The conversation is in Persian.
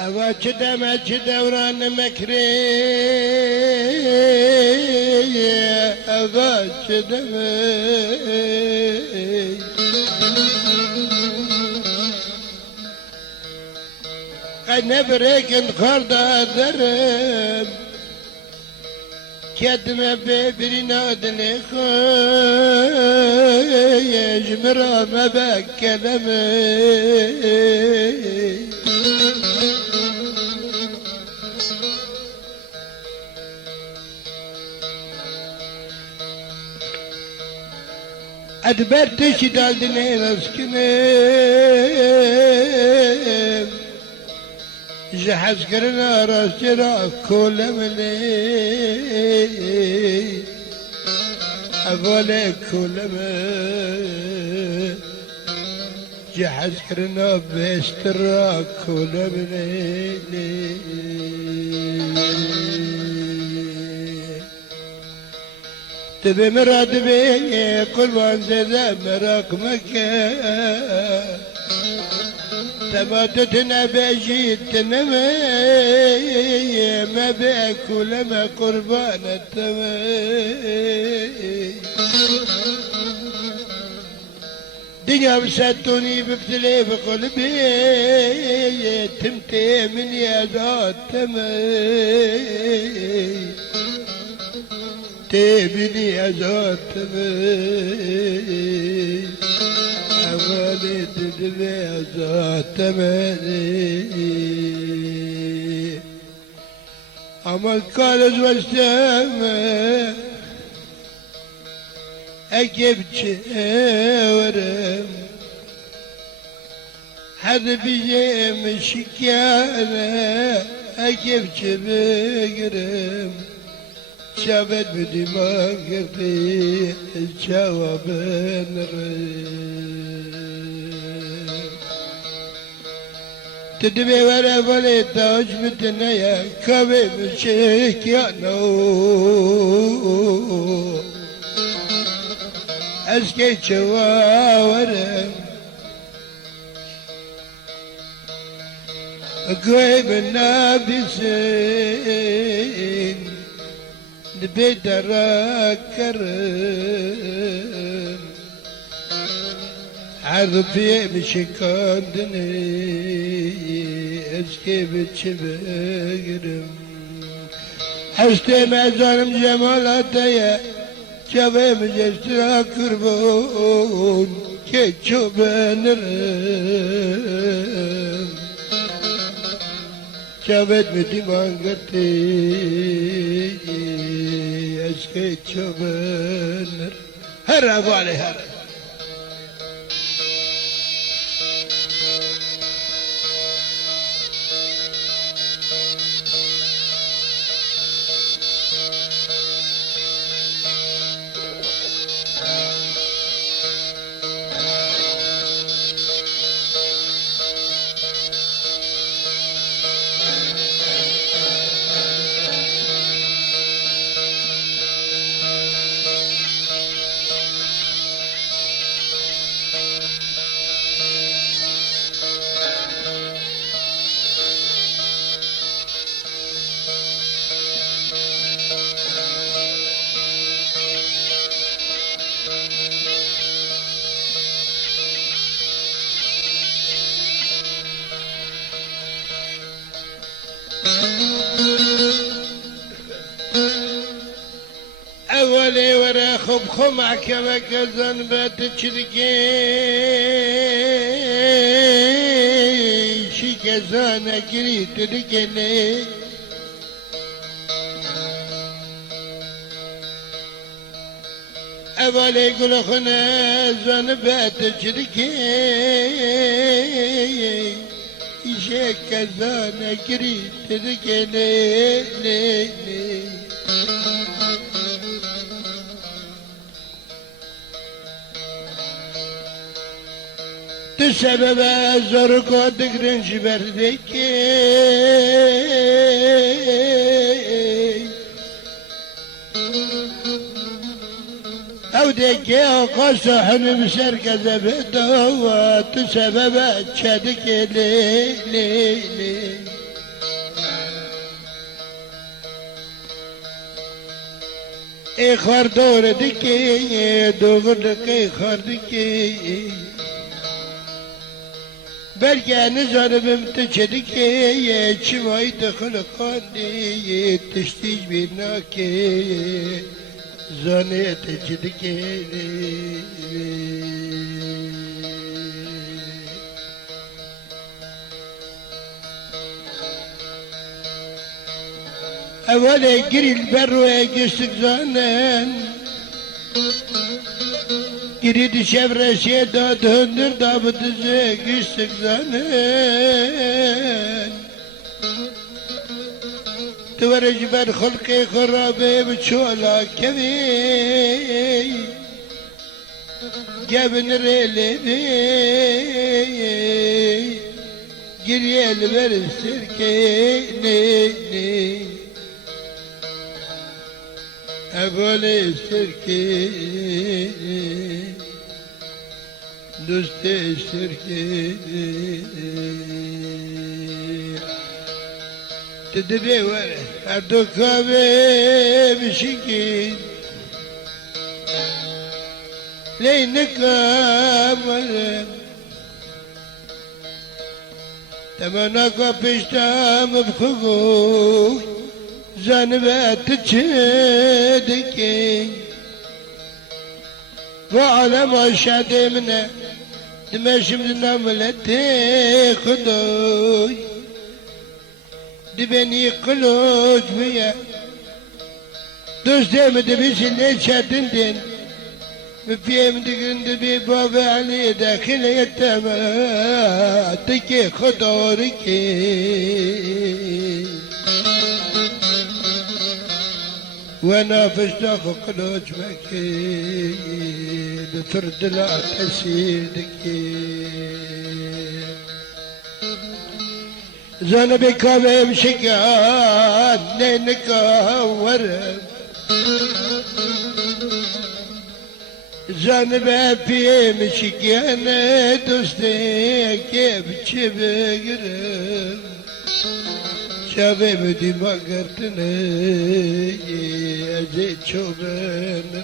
أوا كدما كدوران مكري أوا كدما قد نبرك الخرد الذرب كدما ببرنا دلخو يجمر ما بكلمي أدبرت شدال دنيا نسكنم جحز كرنا راس جرا كل ملي أبولي كل ملي جحز كرنا بيسترا كل ملي تبي مراد بي قربان زيدا مراك مكة تباتتنا بجيت تنمي ما بأكل ما قربان التمي دنيا بساتوني ببتلي بقلبي تمتي من يا ذات تمي تبني أزاتمي أولي تدبي أزاتمي أما كالز والسامة أجيب جورم حد بيجي شكانا أجيب جبقرم شابت بدماغي الجواب تدبي ولا بلي توج متنيا كبي مشيك يا نو اسكي جواورم قوي بالنابسين بدرا كرم عرفي مشكاندني اسكي بتشبقرم حستي مازالم جمالاتي شبه مجسترا كربون كي تشوبنرم شبت بدماغتي اسكي تشوبنر هربوا عليها أولي ورا خب خمع كما كزن باتشركي شي كزان أكريت ركني أولي قل خنا زن باتشركي شي كزان أكريت ركني تسبب زرقو دقرنش بردكي او دكي قصح نمسرك زبدو تسبب تشدك لي ای خاردار دکی دوغرق ای خاردکی برگه نزانم تچدی که چمای دخل خانه تشتیج بینا که زانه تچدی که اول گریل برو گشتک زانن گرید شب رشی داد هندر دابد زی گشتک زانن تورج بر خلق خرابه بچولا کبی جبن ریلی بی گریل بر سرکی نی نی اول سرکی دوست سرکی تدبي ورا هردو كابي بشكي لينك امر تمناك بشتام بخوك زنبات تشدكي وعلى ما شاد منا دمشق من نملتي خدوي دبني قلوج بيا دوست مدبيش اللي شاتندين بفيم دقن دبي بابا علي داخل يتما تكي خدوركي وانا فشتاخ قلوج مكي بترد لا تسيدكي زنبي كامم شكان نينكا ورم زنبي في مشكان دوستي كيف تشبقرم شابي بدي ما قرتني أزيد شوبان